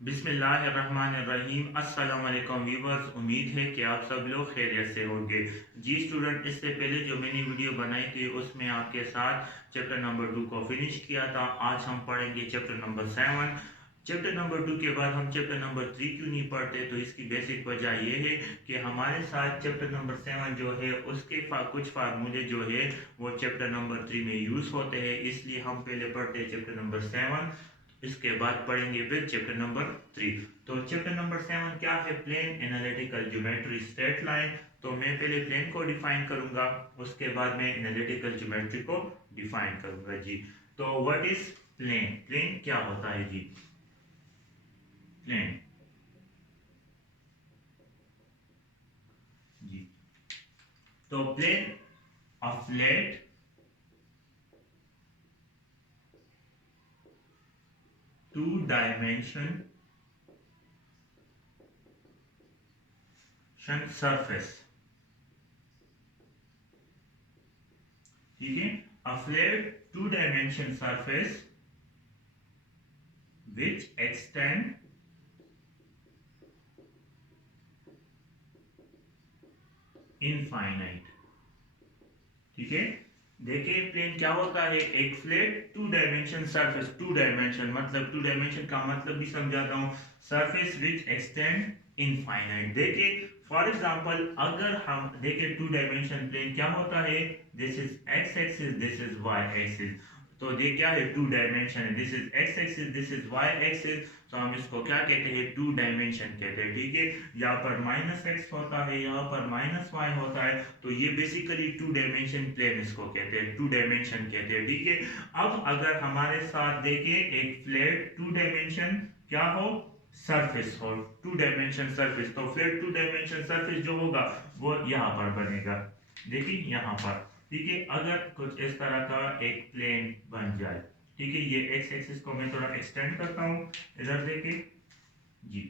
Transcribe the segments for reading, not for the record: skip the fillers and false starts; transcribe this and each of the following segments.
बिस्मिल्लाहिर्रहमानिर्रहीम। अस्सलाम वालेकुम व्यूवर्स, उम्मीद है कि आप सब लोग खैरियत से होंगे। जी स्टूडेंट, इससे पहले जो मैंने वीडियो बनाई थी उसमें आपके साथ चैप्टर नंबर 2 को फिनिश किया था। आज हम पढ़ेंगे चैप्टर नंबर 7। चैप्टर नंबर 2 के बाद हम चैप्टर नंबर 3 क्यों नहीं पढ़ते, तो इसकी बेसिक वजह यह है कि हमारे साथ चैप्टर नंबर 7 जो है उसके कुछ फार्मूले जो है वो चैप्टर नंबर 3 में यूज होते हैं, इसलिए हम पहले पढ़ते हैं चैप्टर नंबर 7, इसके बाद पढ़ेंगे फिर चैप्टर नंबर 3। तो चैप्टर नंबर 7 क्या है? Plane analytical geometry straight line. तो मैं पहले प्लेन को डिफाइन करूंगा, उसके बाद मैं एनालिटिकल ज्योमेट्री को डिफाइन करूंगा जी। तो व्हाट इज प्लेन? प्लेन क्या होता है जी? प्लेन जी, तो plane a flat two dimension surface, ठीक है। A flat two dimension surface which extend infinite, ठीक है। देखिए प्लेन क्या होता है? एक flat two dimension surface. Two dimension मतलब, टू डायमेंशन का मतलब भी समझाता हूं। Surface which extend infinite. देखिए फॉर एग्जांपल, अगर हम देखें टू डायमेंशन प्लेन क्या होता है, this is X axis, this is Y axis. तो ये क्या है? टू डायमेंशन है। This is X axis, this is Y axis. तो हम इसको क्या कहते हैं? टू डायमेंशन कहते हैं, ठीक है। यहाँ पर माइनस एक्स होता है, यहाँ पर माइनस वाई होता है, तो ये बेसिकली टू डायमेंशन प्लेन इसको कहते हैं, टू डायमेंशन कहते हैं, ठीक है। अब अगर हमारे साथ देखिए एक फ्लैट टू डायमेंशन क्या हो, सरफेस हो, टू डायमेंशन सरफेस, तो फ्लैट टू डायमेंशन सरफेस जो होगा वो यहाँ पर बनेगा। देखिए यहाँ पर, ठीक है। अगर कुछ इस तरह का एक प्लेन बन जाए, ठीक है, ये एक्स एक्सिस को मैं थोड़ा एक्सटेंड करता हूं, इधर देखिए जी,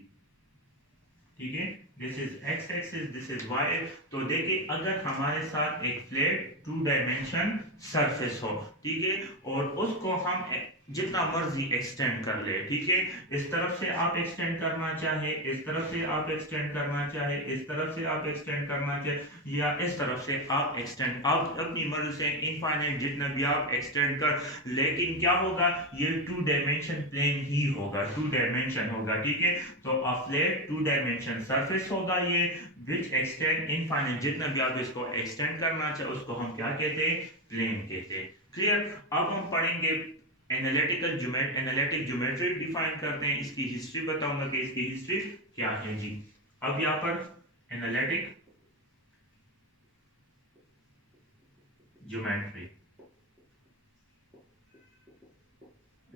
ठीक है। This is X axis, this is Y. तो देखिए अगर हमारे साथ एक फ्लैट टू डायमेंशन सरफेस हो, ठीक है, और उसको हम जितना मर्जी एक्सटेंड कर ले, ठीक है। इस तरफ से आप एक्सटेंड करना चाहे, इस तरफ से आप एक्सटेंड करना चाहे, इस तरफ से आप एक्सटेंड करना चाहे, या इस तरफ से आप एक्सटेंड, आप अपनी मर्जी से इनफाइनाइट जितना भी आप एक्सटेंड कर, लेकिन क्या होगा? ये टू डायमेंशन प्लेन ही होगा, टू डायमेंशन होगा, ठीक है। तो a flat two dimension surface होगा ये, विच एक्सटेंड इनफाइनाइट, जितना भी आप इसको एक्सटेंड करना चाहे उसको हम क्या कहते हैं? प्लेन कहते हैं। क्लियर? अब हम पढ़ेंगे एनालिटिक ज्योमेट्री डिफाइन करते हैं, इसकी हिस्ट्री बताऊंगा कि इसकी हिस्ट्री क्या है जी। अब यहां पर एनालिटिक ज्योमेट्री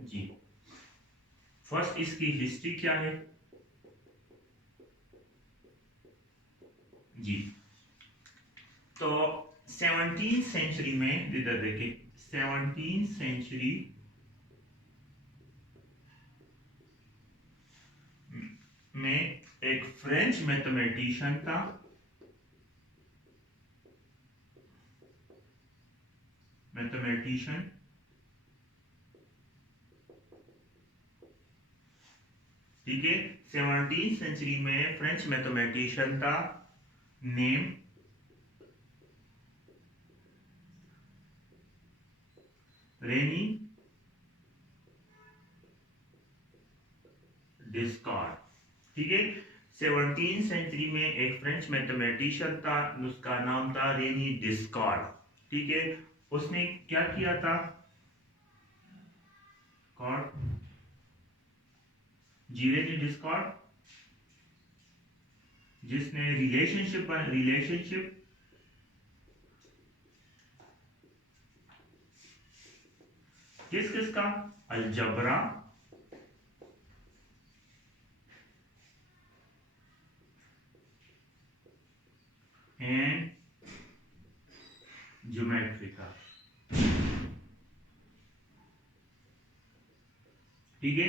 जी, फर्स्ट इसकी हिस्ट्री क्या है जी। तो 17 सेंचुरी में, इधर देखिए, 17 सेंचुरी में एक फ्रेंच मैथमेटिशियन था, मैथमेटिशियन, ठीक है। 17 सेंचुरी में फ्रेंच मैथमेटिशियन था, नेम रेनी डिस्कार्ड, ठीक है। 17 सेंचुरी में एक फ्रेंच मैथमेटिशियन था, उसका नाम था रेनी डिस्कार्ड, ठीक है। उसने क्या किया था? कॉर्ड, जी, रेनी डिस्कार्ड, जिसने रिलेशनशिप किस किस का? अलजबरा एंड ज्योमेट्री का, ठीक है।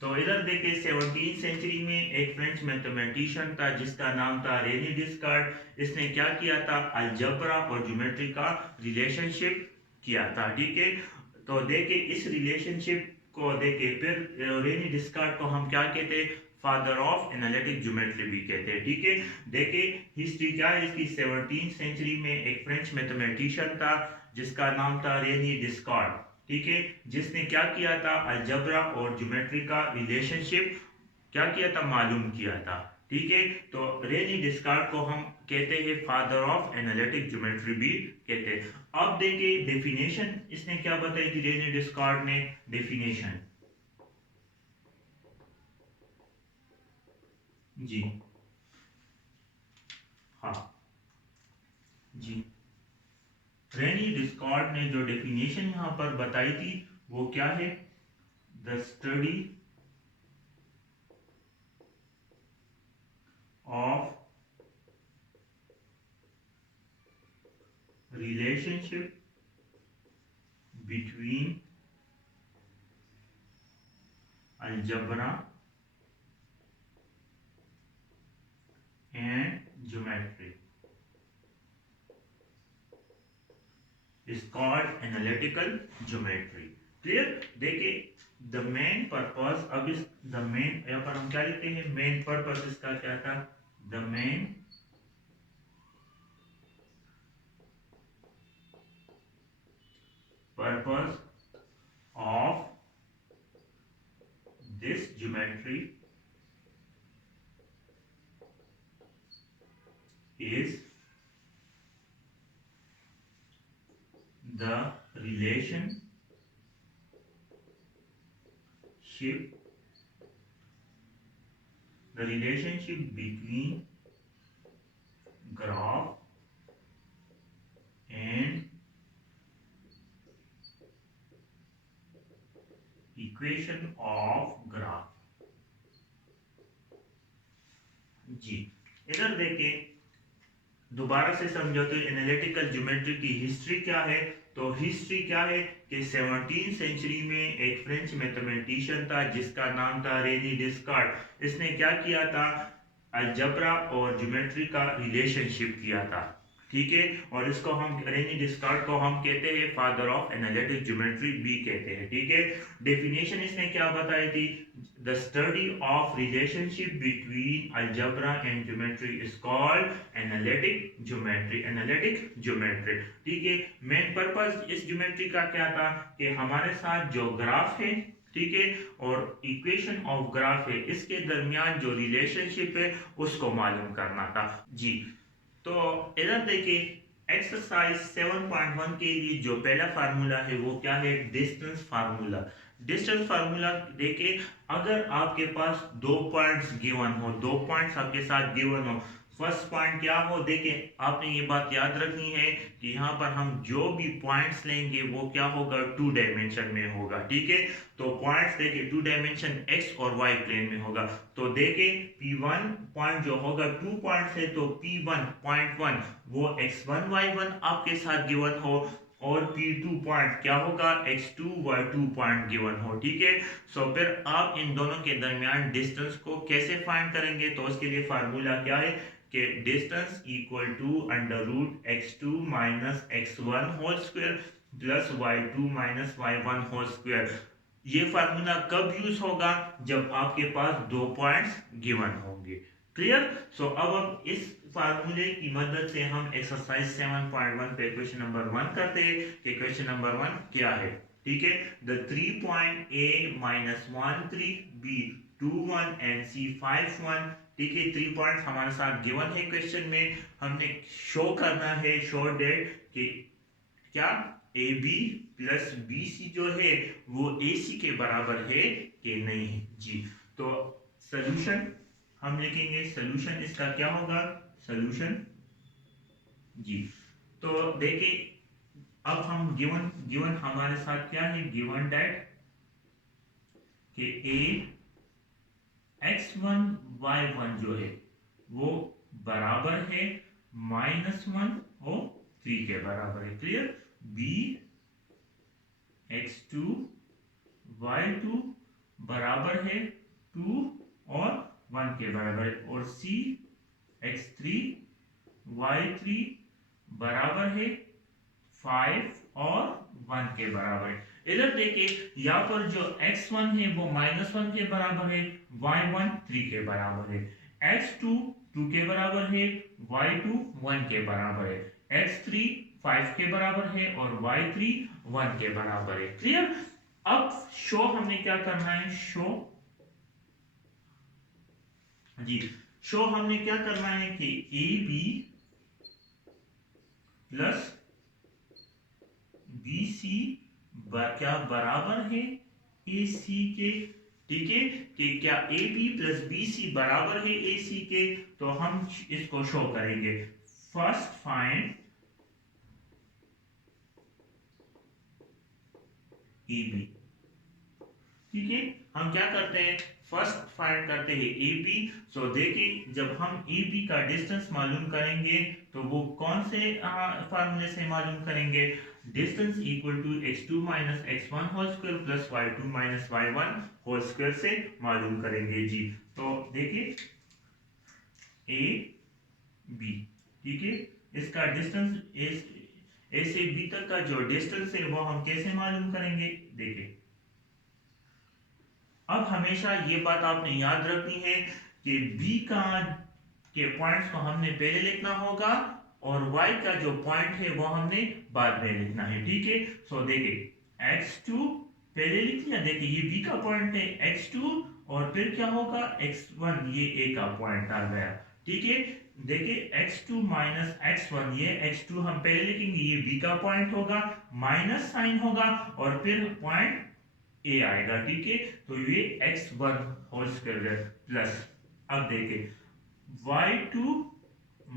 तो इधर देखिए 17 सेंचुरी में एक फ्रेंच मैथमेटिशियन था जिसका नाम था रेनी डिस्कार्ड। इसने क्या किया था? अलजबरा और ज्योमेट्री का रिलेशनशिप किया था, ठीक है। तो देखिए इस रिलेशनशिप को देखे, फिर रेनी डिस्कार्ड को हम क्या कहते हैं, फादर ऑफ एनालिटिक ज्योमेट्री भी कहते हैं। ठीक है, देखिए हिस्ट्री क्या है इसकी। 17th सेंचुरी में एक फ्रेंच मैथमेटिशियन था जिसका नाम था रेनी डिस्कार्ड। ठीक है, जिसने क्या किया था, अलजबरा और ज्योमेट्री का रिलेशनशिप क्या किया था, मालूम किया था। ठीक है, तो रेनी डिस्कार्ड को हम कहते हैं फादर ऑफ एनालिटिक ज्योमेट्री भी कहते हैं। अब देखिए डेफिनेशन इसने क्या बताई थी, रेनी डिस्कार्ड ने डेफिनेशन। जी हाँ जी, रेनी डिस्कार्ड ने जो डेफिनेशन यहाँ पर बताई थी वो क्या है, the study of relationship between algebra and geometry is called analytical geometry। Clear, देखिए द मेन पर्पस, अब इस द मेन यहाँ पर हम क्या लिखते हैं, मेन पर्पस इसका क्या था, the main purpose of this geometry is the relationship between graph and equation of graph। जी, इधर देखें दोबारा से समझो तो एनालिटिकल ज्योमेट्री की हिस्ट्री क्या है। तो हिस्ट्री क्या है कि 17th सेंचुरी में एक फ्रेंच मैथमेटिशियन था जिसका नाम था रेनी डिस्कार्ड। इसने क्या किया था, अलजबरा और ज्योमेट्री का रिलेशनशिप किया था। ठीक है, और इसको हम रेनी डिस्कार्ड को हम कहते हैं फादर ऑफ एनालिटिक ज्योमेट्री भी कहते हैं। ठीक है, डेफिनेशन इसने क्या बताई थी, the study of relationship between algebra and geometry is called analytic geometry. Analytic geometry, ठीक है। मेन पर्पस इस ज्योमेट्री का क्या था कि हमारे साथ जो ग्राफ है, ठीक है, और इक्वेशन ऑफ ग्राफ है, इसके दरमियान जो रिलेशनशिप है उसको मालूम करना था। जी, तो इधर देखिए एक्सरसाइज 7.1 के लिए जो पहला फार्मूला है वो क्या है, डिस्टेंस फार्मूला। डिस्टेंस फार्मूला देखिए, अगर आपके पास दो पॉइंट्स गिवन हो, दो पॉइंट्स आपके साथ गिवन हो, फर्स्ट पॉइंट क्या हो, देखिए आपने ये बात याद रखनी है कि यहाँ पर हम जो भी पॉइंट्स लेंगे वो क्या होगा, टू डायमेंशन में होगा। ठीक है, तो पॉइंट्स देखिए टू डायमेंशन एक्स और वाई प्लेन में होगा। तो देखिए P1 पॉइंट जो होगा, टू पॉइंट है तो P1.1 वो x1 y1 आपके साथ गिवन हो, और P2 पॉइंट क्या होगा, x2 y2 पॉइंट गिवन हो। ठीक है, सो फिर आप इन दोनों के दरमियान डिस्टेंस को कैसे फाइंड करेंगे, तो उसके लिए फार्मूला क्या है कि distance equal to under root x2 minus x1 whole square plus y2 minus y1 whole square. ये फार्मूला कब यूज होगा, जब आपके पास दो पॉइंट्स गिवन होंगे। क्लियर, सो अब हम इस फार्मूले की मदद से हम एक्सरसाइज 7.1 पे क्वेश्चन नंबर 1 करते हैं कि क्वेश्चन नंबर 1 क्या है। ठीक है, the 3 point a minus 1 3 b 2 1 and c 5 1। ठीक है, 3 पॉइंट्स हमारे साथ गिवन है क्वेश्चन में, हमने शो करना है, शो डेट कि क्या A B plus B C जो है वो ए सी के बराबर है कि नहीं है। जी, तो सॉल्यूशन हम लिखेंगे, सॉल्यूशन इसका क्या होगा, सॉल्यूशन। जी, तो देखिए अब हम गिवन गिवन हमारे साथ क्या है, गिवन डेट कि ए x1 y1 जो है वो बराबर है -1 और 3 के बराबर है। क्लियर, b x2 y2 बराबर है 2 और 1 के बराबर है, और c x3 y3 बराबर है 5 और 1 के बराबर है। इधर देखिए यहाँ पर जो x1 है वो -1 के बराबर है, y1 3 के बराबर है, x2 2 के बराबर है, y2 1 के बराबर है, x3 5 के बराबर है और y3 1 के बराबर है। क्लियर। अब शो हमने क्या करना है, शो जी, शो हमने क्या करना है कि A B plus B C क्या बराबर है ए सी के। ठीक है कि क्या A B plus B C बराबर है ए सी के, तो हम इसको शो करेंगे। First find A B. ठीक है, हम क्या करते हैं, फर्स्ट फाइंड करते हैं ए बी। सो देखिए जब हम ए बी का डिस्टेंस मालूम करेंगे तो वो कौन से फार्मूले से मालूम करेंगे, distance equal to x2 minus x1 whole square plus y2 minus y1 whole square से मालूम करेंगे जी। तो देखिए ए बी, ठीक है, इसका डिस्टेंस ए से बी तक का जो डिस्टेंस है वो हम कैसे मालूम करेंगे। देखिए अब हमेशा ये बात आपने याद रखनी है कि b का के पॉइंट्स को हमने पहले लिखना होगा और y का जो पॉइंट है वो हमने बाद में लिखना है। ठीक है, सो देखिए x2 पहले लिख लिया, देखिए ये b का पॉइंट है x2 और फिर क्या होगा x1, ये a का पॉइंट आ गया। ठीक है, देखिए x2 माइनस x1, ये x2 हम पहले लिखेंगे, ये b का पॉइंट होगा, माइनस साइन होगा और फिर पॉइंट ए आएगा। ठीक है, तो ये x1 होल स्क्वायर प्लस, अब देखिए y2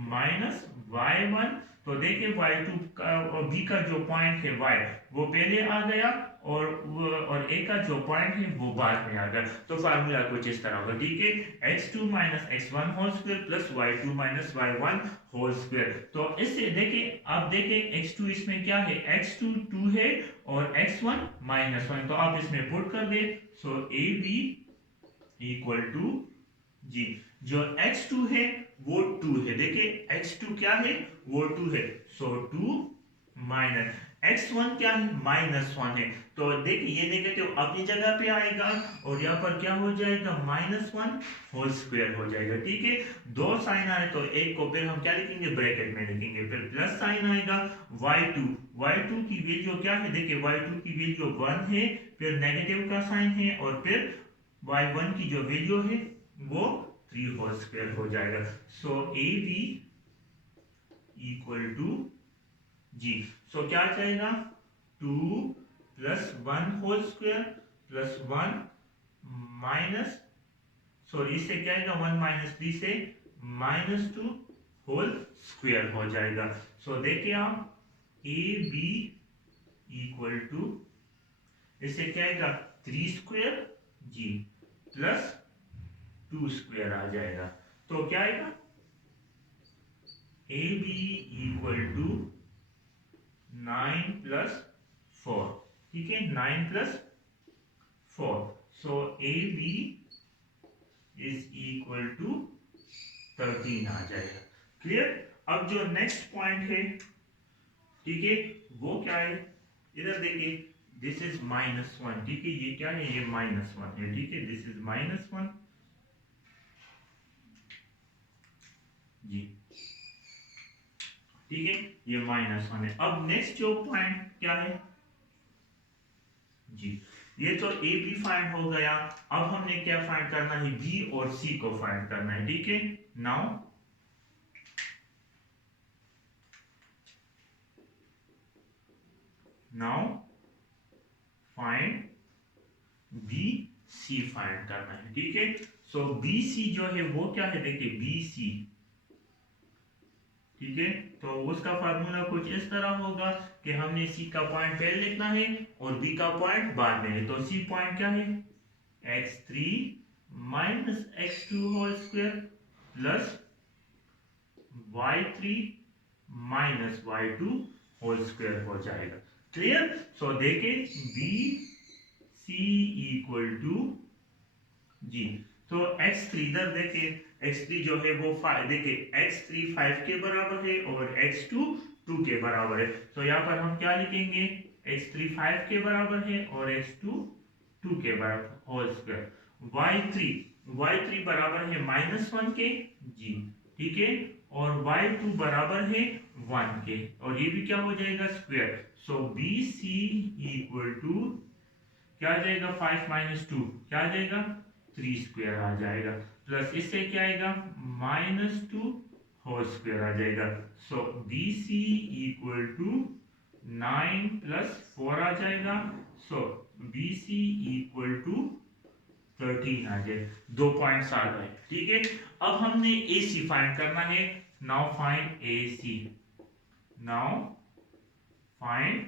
माइनस y1, तो देखिए y2 का और b का जो पॉइंट है y वो पहले आ गया और a का जो पॉइंट है वो बाद में आ गया। तो फार्मूला कुछ इस तरह होगा। ठीक है, x2 minus x1 whole square plus y2 minus y1 whole square. तो इससे देखिए, आप देखिए x2 इसमें क्या है, x2 2 है और x1 -1, तो आप इसमें पुट कर दे। सो ए बी इक्वल टू जी, जो x2 है वो 2 है, देखिए x2 क्या है, वो 2 है, सो 2 माइनस x1 क्या है, -1 है, तो देखिए ये नेगेटिव अपनी जगह पे आएगा और यहाँ पर क्या हो जाएगा, -1 होल स्क्वायर हो जाएगा। ठीक है, दो साइन आए तो एक को फिर हम क्या लिखेंगे, ब्रैकेट में लिखेंगे, फिर प्लस साइन आएगा, y2 की वैल्यू क्या है, देखिए y2 की वैल्यू 1 है, फिर नेगेटिव का साइन है और फिर y1 की जो वैल्यू है वो 3 होल स्क्वायर हो जाएगा। So A B equal to ji, so क्या आ जाएगा, 2 plus 1 whole square plus 1 minus, sorry इससे क्या आएगा, 1 माइनस 3 से -2 होल स्क्वायर हो जाएगा। सो देखिए आप ए बी इक्वल टू, इससे क्या आएगा 3 स्क्वायर जी प्लस 2 स्क्वायर आ जाएगा, तो क्या आएगा A B equal to 9 plus 4। ठीक है, 9 plus 4, so A B is equal to 13 आ जाएगा। क्लियर। अब जो नेक्स्ट पॉइंट है, ठीक है, वो क्या है, इधर देखिए दिस इज -1। ठीक है, ये क्या है, ये -1 है। ठीक है, दिस इज -1 जी। ठीक है, ये -1 है। अब नेक्स्ट जो पॉइंट क्या है जी, ये तो ए बी फाइंड हो गया। अब हमने क्या फाइंड करना है, बी और सी को फाइंड करना है। ठीक है, now find B C find करना है। ठीक है, सो बी सी जो है वो क्या है, देखिए बी सी, ठीक है, तो उसका फार्मूला कुछ इस तरह होगा कि हमने सी का पॉइंट पहले लिखना है और बी का पॉइंट बाद में है। तो सी पॉइंट क्या है, x3 minus x2 whole square plus y3 minus y2 whole square हो जाएगा। क्लियर। सो देखिए बी सी इक्वल टू जी, तो x3 इधर देखिए x3 जो है वो 5, देखिए x3 5 के बराबर है और x2 2 के बराबर है, तो यहाँ पर हम क्या लिखेंगे, x3 5 के बराबर है और x2 2 के बराबर होल स्क्वायर। y3 बराबर है -1 के जी, ठीक है, और y2 बराबर है 1 के, और ये भी क्या हो जाएगा square. So B C equal to क्या आ जाएगा 5 माइनस 2 क्या आ जाएगा 3 स्क्वायर आ जाएगा, प्लस इससे क्या आएगा -2 होल स्क्वायर आ जाएगा। So B C equal to 9 plus 4 आ जाएगा। So B C equal to 13 आ जाए, 2 पॉइंट्स आ गए, ठीक है। अब हमने ए सी फाइंड करना है। नाउ फाइंड ए सी, नाउ फाइंड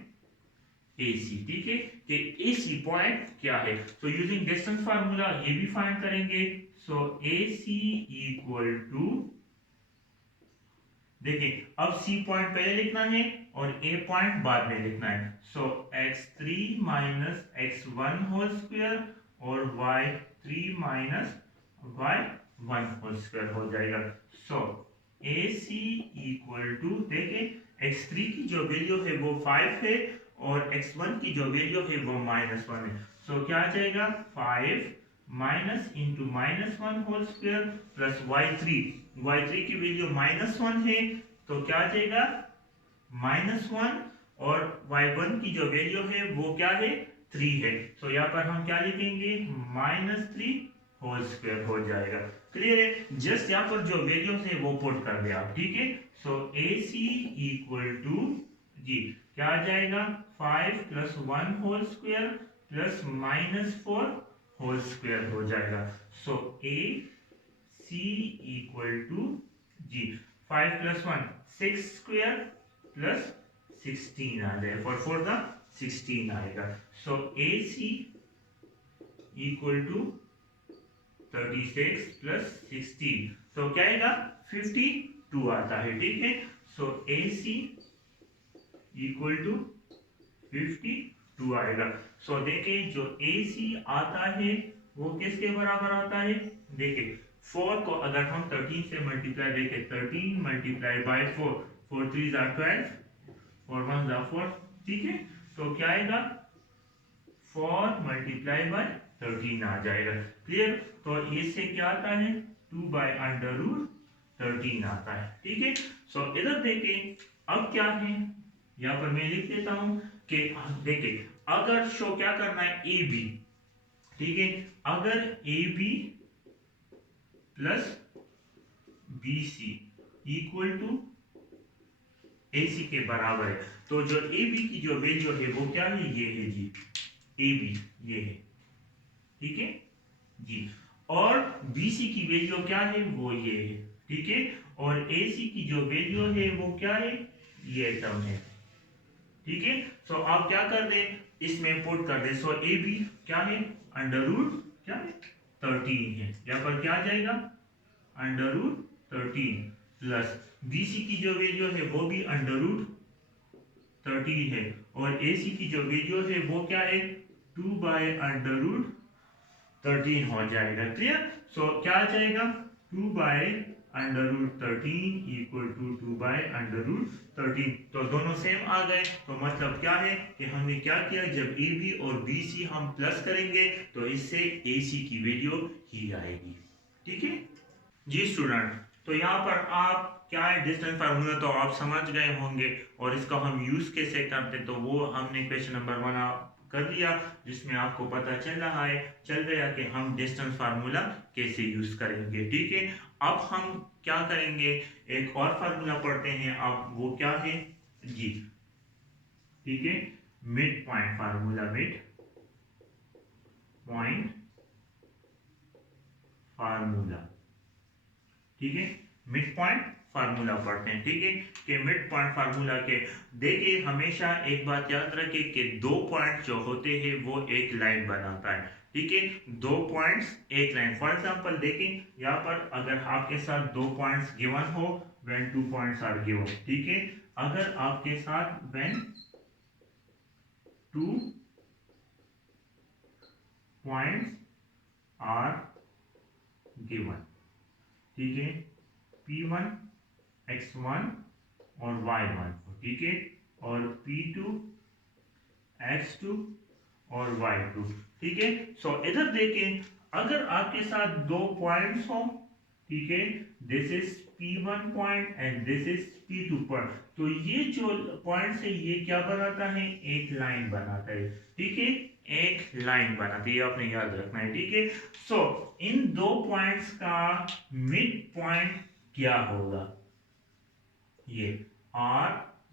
ए सी, ठीक है, कि ए सी पॉइंट क्या है। तो यूजिंग डिस्टेंस फार्मूला ये भी फाइंड करेंगे। सो ए सी इक्वल टू, देखिए अब सी पॉइंट पहले लिखना है और ए पॉइंट बाद में लिखना है। सो x3 minus x1 whole square और y3 minus y1 whole square हो जाएगा। So A C equal to, देखिए x3 की जो वैल्यू है वो 5 है और x1 की जो वैल्यू है वो -1 है। सो क्या आ जाएगा 5 minus into -1 whole square plus y3 की वैल्यू -1 है तो क्या आ जाएगा -1, और y1 की जो वैल्यू है वो क्या है 3 है। तो यहाँ पर हम क्या लिखेंगे -3 होल स्क्वायर हो जाएगा। क्लियर है, जस्ट यहाँ पर जो वैल्यू है वो पुट कर दे आप, ठीक है। सो ए सी इक्वल टू जी क्या आ जाएगा 5 plus 1 whole square plus -4 whole square हो जाएगा। So A C equal to जी 5 प्लस 1 6 स्क्वायर प्लस 16 आ जाएगा, फॉर द 16 आएगा। So A C equal to 36 plus 16 तो क्या आएगा 52 आता है, ठीक है। सो ए सी इक्वल टू 52 आएगा। सो देखिए जो ए सी आता है वो किसके बराबर आता है, देखिए 4 को अगर हम 13 से मल्टीप्लाई, देखें 13 मल्टीप्लाई बाय 4, 4 3 are 12 और 1 are 4, ठीक है। तो क्या आएगा 4 मल्टीप्लाई बाय 13 आ जाएगा। क्लियर, तो इससे क्या आता है 2 बाय अंडर रूट 13 आता है, ठीक है। सो इधर देखें अब क्या है, यहाँ पर मैं लिख देता हूं कि देखिए अगर शो क्या करना है ए बी, ठीक है, अगर A B plus B C equal to A C के बराबर है, तो जो ए बी की जो वैल्यू है वो क्या है, ये है जी ए बी, ये है, ठीक है जी, और बी सी की वैल्यू क्या है वो ये है, ठीक है, और ए सी की जो वैल्यू है वो क्या है, ये टर्म है, ठीक है। सो आप क्या कर दे इसमें पुट कर दे। सो ए बी क्या है अंडर रूट क्या है 13 है, यहाँ पर क्या आ जाएगा under root 13 plus B C की जो वैल्यू है वो भी अंडर रूट 13 है, और ए सी की जो वैल्यू है वो क्या है 2 बाय अंडर रूट 13 हो जाएगा। क्लियर, सो क्या आ जाएगा 2 by under root 13 equal to 2 by under root 13, तो दोनों सेम आ गए। तो मतलब क्या है कि हमने क्या किया, जब ए बी और बी सी हम प्लस करेंगे तो इससे ए सी की वैल्यू ही आएगी, ठीक है जी स्टूडेंट। तो यहाँ पर आप क्या है डिस्टेंस फार्मूला तो आप समझ गए होंगे, और इसका हम यूज कैसे करते तो वो हमने क्वेश्चन नंबर 1 कर लिया, जिसमें आपको पता चल गया कि हम डिस्टेंस फार्मूला कैसे यूज करेंगे, ठीक है। अब हम क्या करेंगे, एक और फार्मूला पढ़ते हैं, अब वो क्या है जी, ठीक है, mid point formula, mid point formula, ठीक है, मिड पॉइंट फार्मूला पढ़ते हैं, ठीक है, कि मिड पॉइंट फार्मूला के देखिए हमेशा एक बात याद रखिए कि 2 पॉइंट जो होते हैं वो एक लाइन बनाता है, ठीक है, 2 पॉइंट्स एक लाइन। फॉर एग्जांपल देखें यहाँ पर अगर आपके साथ 2 पॉइंट्स गिवन हो, व्हेन 2 पॉइंट्स आर गिवन, ठीक है, अगर आपके साथ व्हेन 2 पॉइंट्स आर गिवन, ठीक है, P1 X1 और Y1, ठीक है, और P2 x2 और y2। ठीक है, सो इधर देखें, अगर आपके साथ दो पॉइंट्स हो, ठीक है, this is P1 point and this is P2 point, तो ये जो पॉइंट है ये क्या बनाता है, एक लाइन बनाता है। ठीक है, एक लाइन बनाती है, आपने याद रखना है। ठीक है, सो इन दो पॉइंट्स का मिड पॉइंट क्या होगा, ये आर,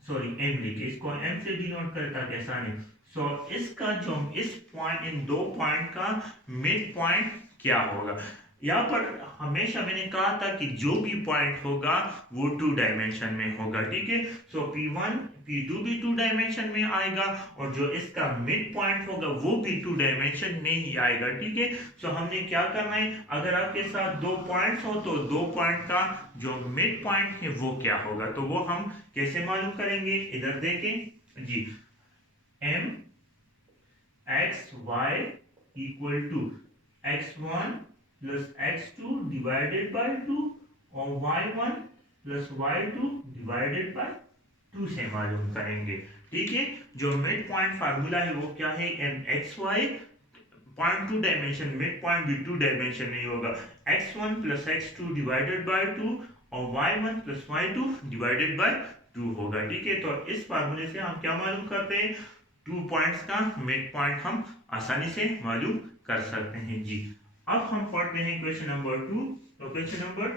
सॉरी एम लिखे, इसको एम से डिनोट करता कैसा नहीं। सो इसका जो इस पॉइंट, इन दो पॉइंट का मिड पॉइंट क्या होगा। यहाँ पर हमेशा मैंने कहा था कि जो भी पॉइंट होगा वो टू डायमेंशन में होगा। ठीक है, सो P1 P2 भी टू डायमेंशन में आएगा और जो इसका मिड पॉइंट होगा वो भी टू डायमेंशन में ही आएगा। ठीक है, सो हमने क्या करना है, अगर आपके साथ दो पॉइंट्स हो तो दो पॉइंट का जो मिड पॉइंट है वो क्या होगा, तो वो हम कैसे मालूम करेंगे, इधर देखें जी, m x y equal to x1 plus x2 divided by 2 और y1 plus y2 divided by 2 से मालूम करेंगे। ठीक है, जो मिड पॉइंट फार्मूला है वो क्या है, M X Y, point two dimension, mid point भी टू डायमेंशन नहीं होगा, x1 plus x2 divided by 2 और y1 plus y2 divided by 2 होगा। ठीक है, तो इस फार्मूले से हम क्या मालूम करते हैं, टू पॉइंट्स का मिड पॉइंट हम आसानी से मालूम कर सकते हैं जी। अब हम पढ़ते हैं क्वेश्चन नंबर 2। तो क्वेश्चन नंबर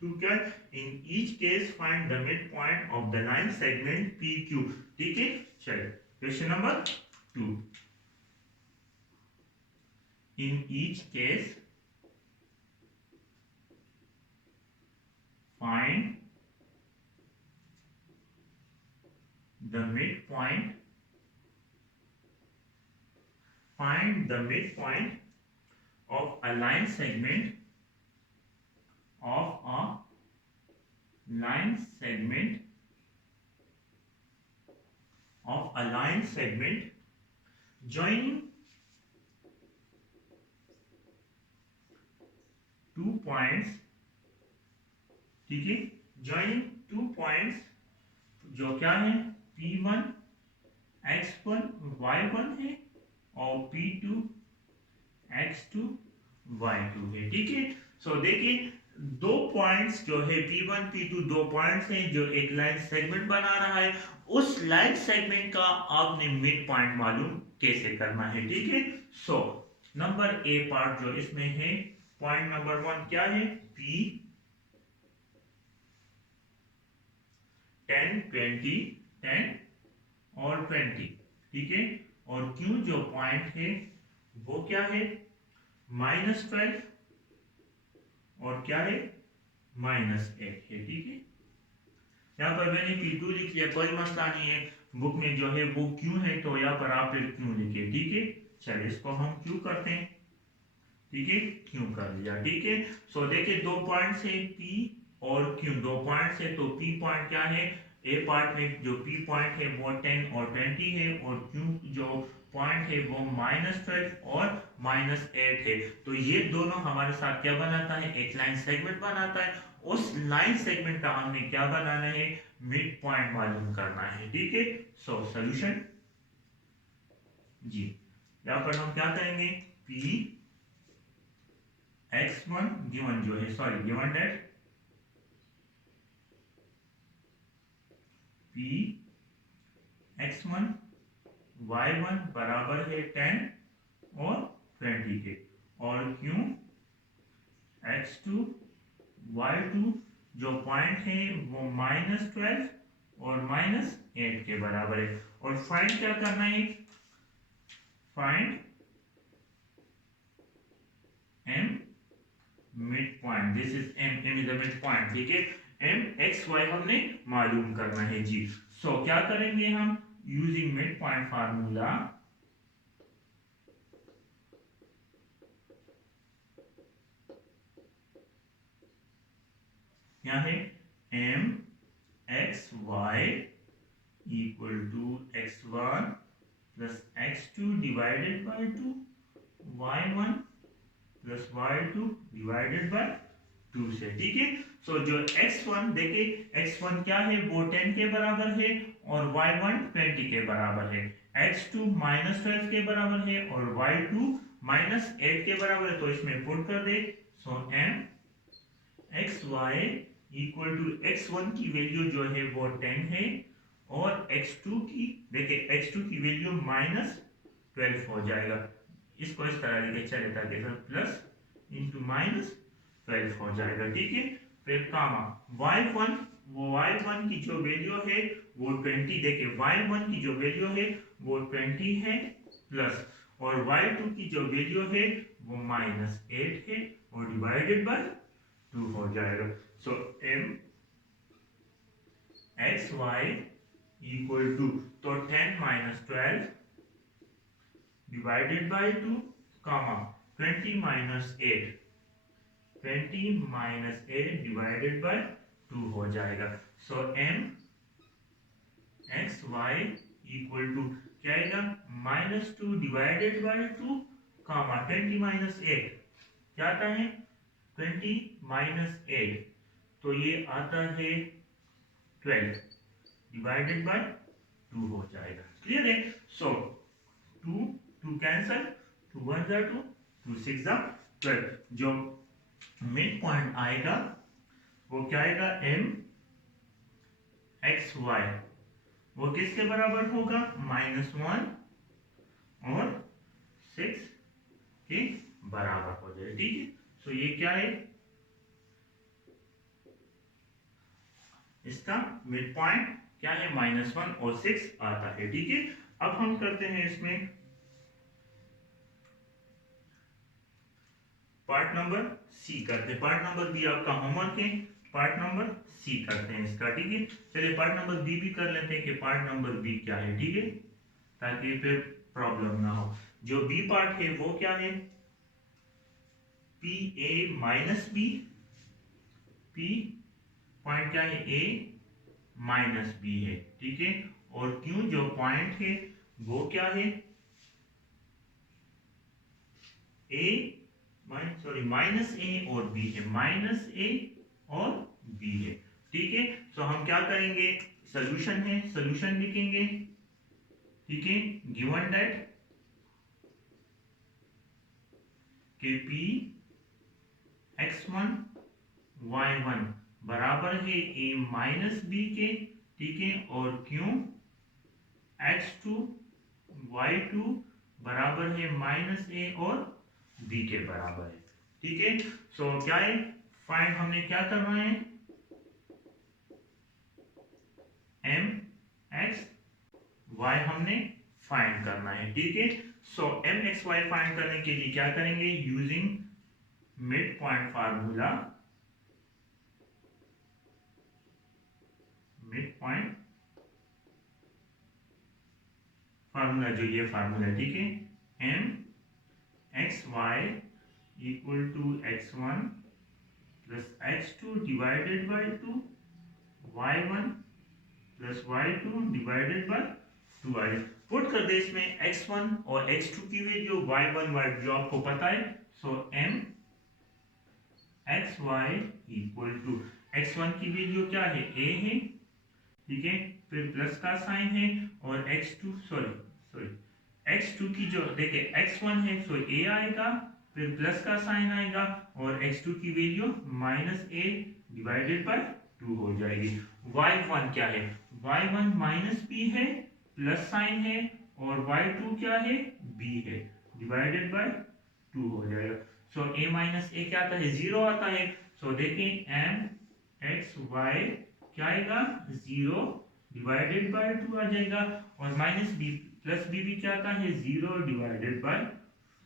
2 क्या, in each case find the mid point of the line segment PQ। ठीक है, चलिए question number 2, in each case find the midpoint, find the midpoint of a line segment, of a line segment, of a line segment joining two points। ठीक है, joining two points जो क्या है, P1 x1 y1 है और P2 x2 y2 है। ठीक है, सो देखिए दो पॉइंट्स जो है P1 P2 दो पॉइंट्स हैं जो एक लाइन सेगमेंट बना रहा है, उस लाइन सेगमेंट का आपने मिड पॉइंट मालूम कैसे करना है। ठीक है, सो नंबर ए पार्ट जो इसमें है, पॉइंट नंबर 1 क्या है, P 10 20 10 और 20। ठीक है, और Q जो पॉइंट है वो क्या है, -12 और क्या है, -8 है। ठीक है, यहाँ पर मैंने P2 लिख लिया, कोई मसला नहीं है, बुक में जो है वो Q है तो यहाँ पर आप फिर Q लिखे। ठीक है, चलिए इसको हम Q करते हैं। ठीक है, Q कर लिया। ठीक है, सो देखिए दो पॉइंट्स है P और Q, दो पॉइंट्स है, तो P पॉइंट क्या है, ए पार्ट में जो P पॉइंट है वो 10 और 20 है और Q जो पॉइंट है वो -12 और -8 है। तो ये दोनों हमारे साथ क्या बनाता है, एक लाइन सेगमेंट बनाता है। उस लाइन सेगमेंट का हमने क्या बनाना है, मिड पॉइंट मालूम करना है। ठीक है, सो सॉल्यूशन जी, यहाँ पर हम क्या करेंगे, P x1 गिवन जो है, sorry given that P x1 y1 बराबर है 10 और 20 के, और Q x2 y2 जो पॉइंट है वो -12 और -8 के बराबर है। और फाइंड क्या करना है, find m mid point, this is m is the mid point. ठीक है, m x y हमने मालूम करना है जी। सो क्या करेंगे हम, यूजिंग मिड पॉइंट फार्मूला, यहाँ है m x y equal to x1 plus x2 divided by 2 y1 plus y2 divided by 2 से। ठीक है, सो जो x1 देखिए, x1 क्या है, वो 10 के बराबर है और y1 20 के बराबर है। x2 माइनस 12 के बराबर है और y2 माइनस 8 के बराबर है, तो इसमें पुट कर दे। So m X Y equal to x1 की वैल्यू जो है वो 10 है और x2 की, देखिए x2 की वैल्यू माइनस 12 हो जाएगा। इसको इस तरह लेके चले ताकि सर प्लस इंटू माइनस 12 हो जाएगा, ठीक है। फिर कामा y1, वो y1 की जो वैल्यू है वो 20, देखिए y1 की जो वैल्यू है वो 20 है प्लस, और y2 की जो वैल्यू है वो माइनस 8 है और डिवाइडेड बाय 2 हो जाएगा। So m X Y equal to, तो 10 minus 12 divided by 2 comma 20 minus 8, 20 minus 8 divided by 2 हो जाएगा। So m X Y equal to क्या आएगा, minus 2 divided by 2 comma 20 minus 8 क्या आता है 20 माइनस 8, तो ये आता है 12 डिवाइडेड बाय 2 हो जाएगा। क्लियर है। सो 2 2 कैंसल, 2 1 जा 2, 2 6 जा 12, जो मिड पॉइंट आएगा वो क्या आएगा, m एक्स वाई वो किसके बराबर होगा, -1 और 6 के बराबर हो जाए, ठीक है। सो ये क्या है, इसका मिड पॉइंट क्या है, -1 और 6 आता है, ठीक है। अब हम करते हैं इसमें पार्ट नंबर सी करते हैं। पार्ट नंबर बी आपका होमवर्क है, पार्ट नंबर सी करते हैं इसका, ठीक है। चलिए पार्ट नंबर बी भी कर लेते हैं कि पार्ट नंबर बी क्या है, ठीक है, ताकि फिर प्रॉब्लम ना हो। जो बी पार्ट है वो क्या है, P A minus B, P point क्या है, ए माइनस बी है, ठीक है। और क्यू जो पॉइंट है वो क्या है, ए माइनस ए और बी है, माइनस ए और बी है, ठीक है। सो हम क्या करेंगे, सोल्यूशन है, सोल्यूशन लिखेंगे, ठीक है। गिवन दैट के पी x1 y1 बराबर है a माइनस बी के, ठीक है, और क्यों x2 y2 बराबर है माइनस ए और बी के बराबर है, ठीक है। सो क्या है, फाइंड हमने क्या करना है, m x y हमने फाइंड करना है, ठीक है। So m x y find करने के लिए क्या करेंगे, using mid point formula, mid point formula, जो ये फार्मूला, ठीक है, m X Y equal to x1 plus x2 divided by 2, y1 plus y2 divided by 2i। Put कर दे इसमें x1 और x2 की वैल्यू, y1 जो आपको पता है। So m X Y equal to, x1 की वैल्यू क्या है, a है, ठीक है, फिर प्लस का साइन है, और x2 x2 की जो, देखिए x1 है सो a आएगा, फिर प्लस का साइन आएगा, और x2 की value minus a divided by 2 हो जाएगी। y1 क्या है, y1 माइनस b है, प्लस साइन है, और y2 क्या है, b है, डिवाइडेड बाय 2 हो जाएगा। सो a माइनस a क्या आता है, 0 आता है। सो देखिए m एक्स वाई क्या आएगा, 0 डिवाइडेड बाय 2 आ जाएगा, और माइनस बी प्लस बी भी क्या आता है, 0 डिवाइडेड बाय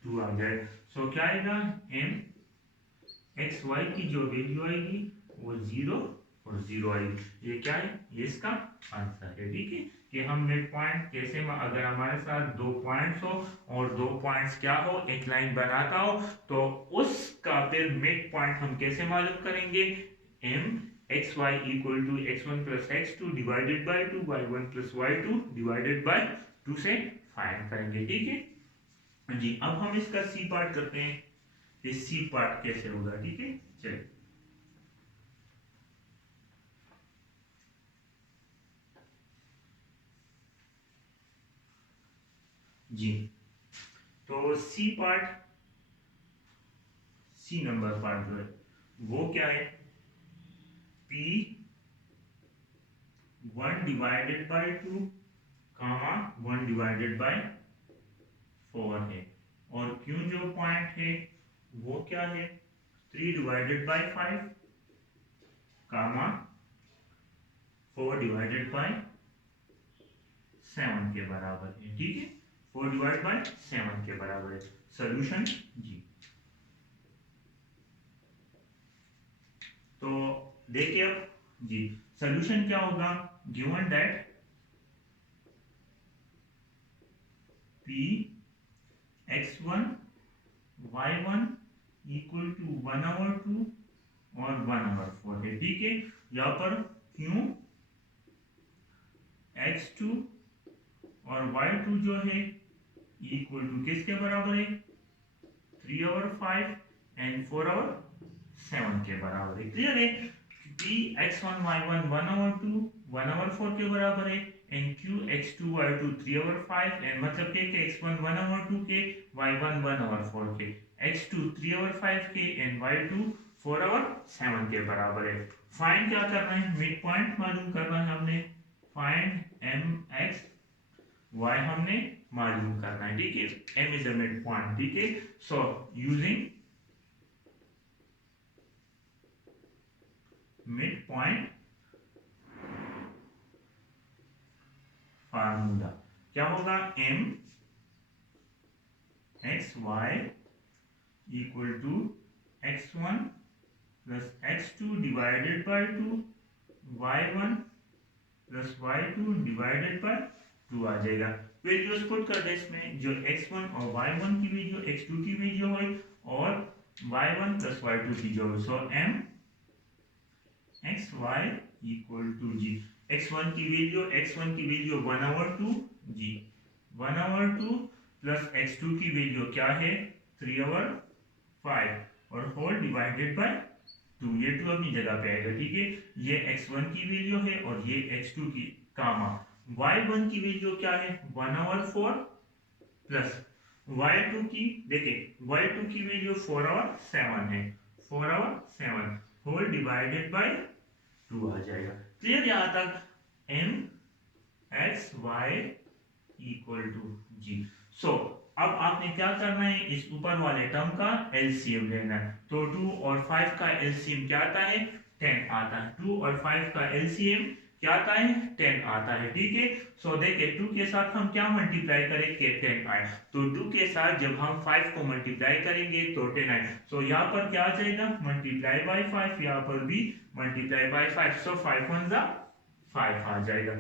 2 आ जाएगा। सो क्या आएगा, m एक्स वाई की जो वैल्यू आएगी वो 0 और 0 आएगी। ये क्या है, ये इसका आंसर है, ठीक है। कि हम मिड पॉइंट कैसे, अगर हमारे साथ दो पॉइंट्स हो और दो पॉइंट्स क्या हो, एक लाइन बनाता हो, तो उसका फिर मिड पॉइंट हम कैसे मालूम करेंगे, m X Y equal to x1 plus x2 divided by 2, y1 plus y2 divided by 2 से फाइंड करेंगे, ठीक है जी। अब हम इसका सी पार्ट करते हैं, ये सी पार्ट कैसे होगा, ठीक है। चलिए जी। तो सी नंबर पार्ट जो है वो क्या है, पी 1/2 कामा 1/4 है, और क्यू जो पॉइंट है वो क्या है, 3/5 कामा 4/7 के बराबर है। ठीक है, 4/7 के बराबर है। सोल्यूशन जी। तो देखिए अब जी, सोल्यूशन क्या होगा, given that p x1 y1 equal to 1/2 और 1/4 है। ठीक है, यहाँ पर क्यों x2 और y2 जो है इक्वल टू किसके बराबर है, 3/5 एंड 4/7 के बराबर है। क्लियर है, p x1 y1 1/2 1/4 के बराबर है, and q x2 y2 3/5 and मतलब के x1 1/2 के, y1 1/4 के, x2 3/5 के एंड y2 4/7 के बराबर है। फाइंड क्या करना है, मिड पॉइंट मालूम करना है हमने, फाइंड एम एक्स वाई हमने मालूम करना है। ठीक है, M is a mid point. ठीक है, so using mid point formula क्या होगा, M X Y equal to x1 plus x2 divided by 2 y1 plus y2 divided by 2 आ जाएगा। वैल्यूज पुट कर दे इसमें, जो x1 और y1 की वैल्यू x2 की वैल्यू है और y1 प्लस y2 की जो है, so m X Y equal to जी, x1 की वैल्यू 1/2 जी, 1/2 प्लस x2 की वैल्यू क्या है, 3/5 और होल डिवाइडेड बाय 2, ये 2 अपनी जगह पे आएगा। ठीक है, ये x1 की वैल्यू है और ये x2 की, कामा y1 की वैल्यू क्या है, 1/4 प्लस y2 की, देखिए y2 की वैल्यू 4/7 है, 4/7 होल डिवाइडेड बाय 2 आ जाएगा। क्लियर यहाँ तक, m x y equal to ji. So अब आपने क्या करना है, इस ऊपर वाले टर्म का एलसीएम लेना है। तो 2 और 5 का एलसीएम क्या आता है, 10 आता है। 2 और 5 का एलसीएम क्या आता है, 10 आता है। ठीक है, सो देखिए 2 के साथ हम क्या मल्टीप्लाई करेंगे, 10 आए, तो 2 के साथ जब हम 5 को मल्टीप्लाई करेंगे तो 10 आए, सो यहाँ पर क्या आ जाएगा, मल्टीप्लाई बाय 5, यहाँ पर भी मल्टीप्लाई बाय 5, सो 5 1 जा 5 आ जाएगा।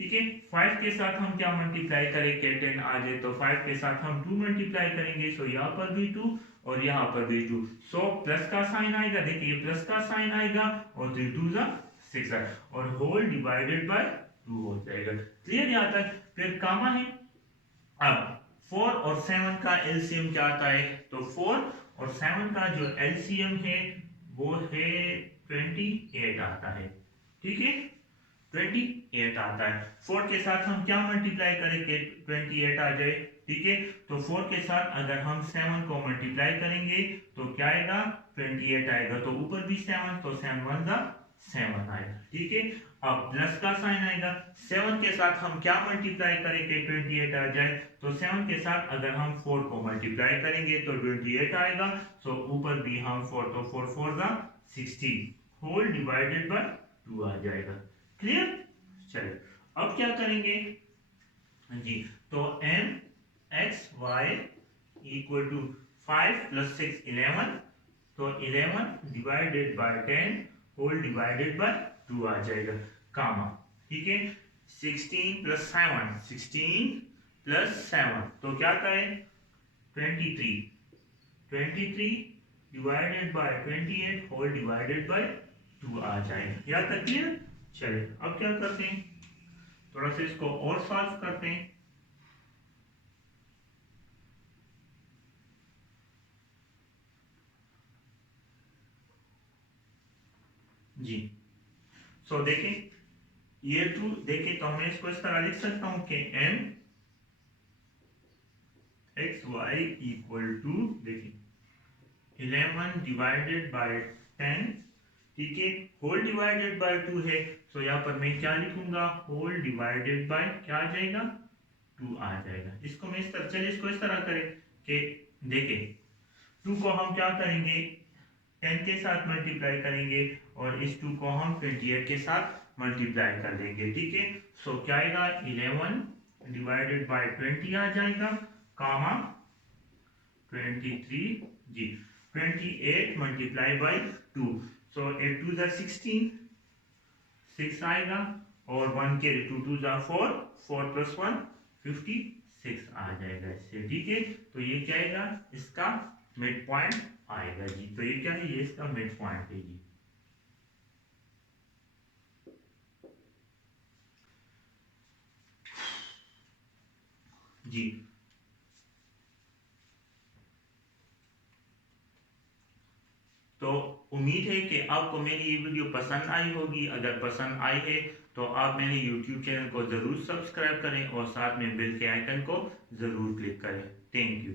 ठीक है, 5 के साथ हम क्या मल्टीप्लाई करेंगे, 10 आ जाए, तो 5 के साथ हम 2 मल्टीप्लाई करेंगे, सो यहाँ पर भी 2 और यहाँ पर भी 2, सो प्लस का साइन आएगा, देखिए प्लस का साइन आएगा और 3 2 जा 6 और होल डिवाइडेड बाय 2 हो जाएगा। क्लियर यहाँ तक, फिर कामा है। अब 4 और 7 का एलसीएम क्या आता है, तो 4 और 7 का जो एलसीएम है वो है 28 आता है। ठीक है, 28 आता है। 4 के साथ हम क्या मल्टीप्लाई करेंगे, 28 आ जाए। ठीक है, तो 4 के साथ अगर हम 7 को मल्टीप्लाई करेंगे तो क्या आएगा, 28 आएगा, तो ऊपर भी 7, तो 7 1 जा 7 आएगा। ठीक है, अब प्लस का साइन आएगा, 7 के साथ हम क्या मल्टीप्लाई करेंगे, 28 आ जाए, तो 7 के साथ अगर हम 4 को मल्टीप्लाई करेंगे तो 28 आएगा, सो ऊपर भी हम 4, तो 4 4 जा 16 होल डिवाइडेड बाय 2 आ जाएगा। क्लियर, चलिए अब क्या करेंगे जी, तो m x y equal to 5 plus 6 11, तो 11 divided by 10 whole divided by 2 आ जाएगा, कामा। ठीक है, 16 प्लस 7 16 प्लस 7 तो क्या करें, 23 23 divided by 28 whole divided by 2 आ जाएगा। यहाँ तक क्लियर। चलिए अब क्या करते हैं, थोड़ा सा इसको और सॉल्व करते हैं। जी, सो देखें ये टू, देखें तो मैं इसको इस तरह लिख सकता हूं कि n X Y equal to, देखिए 11 डिवाइडेड बाय 10, ठीक है, होल डिवाइडेड बाय 2 है, तो यहाँ पर मैं क्या लिखूंगा, होल डिवाइडेड बाय क्या आ जाएगा, 2 आ जाएगा। इसको मैं इस तरह, चलिए इसको इस तरह करें कि देखें 2 को हम क्या करेंगे 10 के साथ मल्टीप्लाई करेंगे और इस 2 को हम 28 के साथ मल्टीप्लाई कर देंगे, ठीक है। सो क्या आएगा 11 डिवाइडेड बाय 20 आ जाएगा, कामा 23 जी 28 मल्टीप्लाई बाय 2, सो 8 2 16 6 आएगा और 1 के 2 2 4 4 प्लस 1 56 आ जाएगा इससे, ठीक है। तो ये क्या आएगा, इसका मिड पॉइंट आएगा जी। तो ये क्या है, ये इसका मिड पॉइंट है जी। जी तो उम्मीद है कि आपको मेरी ये वीडियो पसंद आई होगी। अगर पसंद आई है तो आप मेरे YouTube चैनल को ज़रूर सब्सक्राइब करें और साथ में बेल के आइकन को ज़रूर क्लिक करें। Thank you.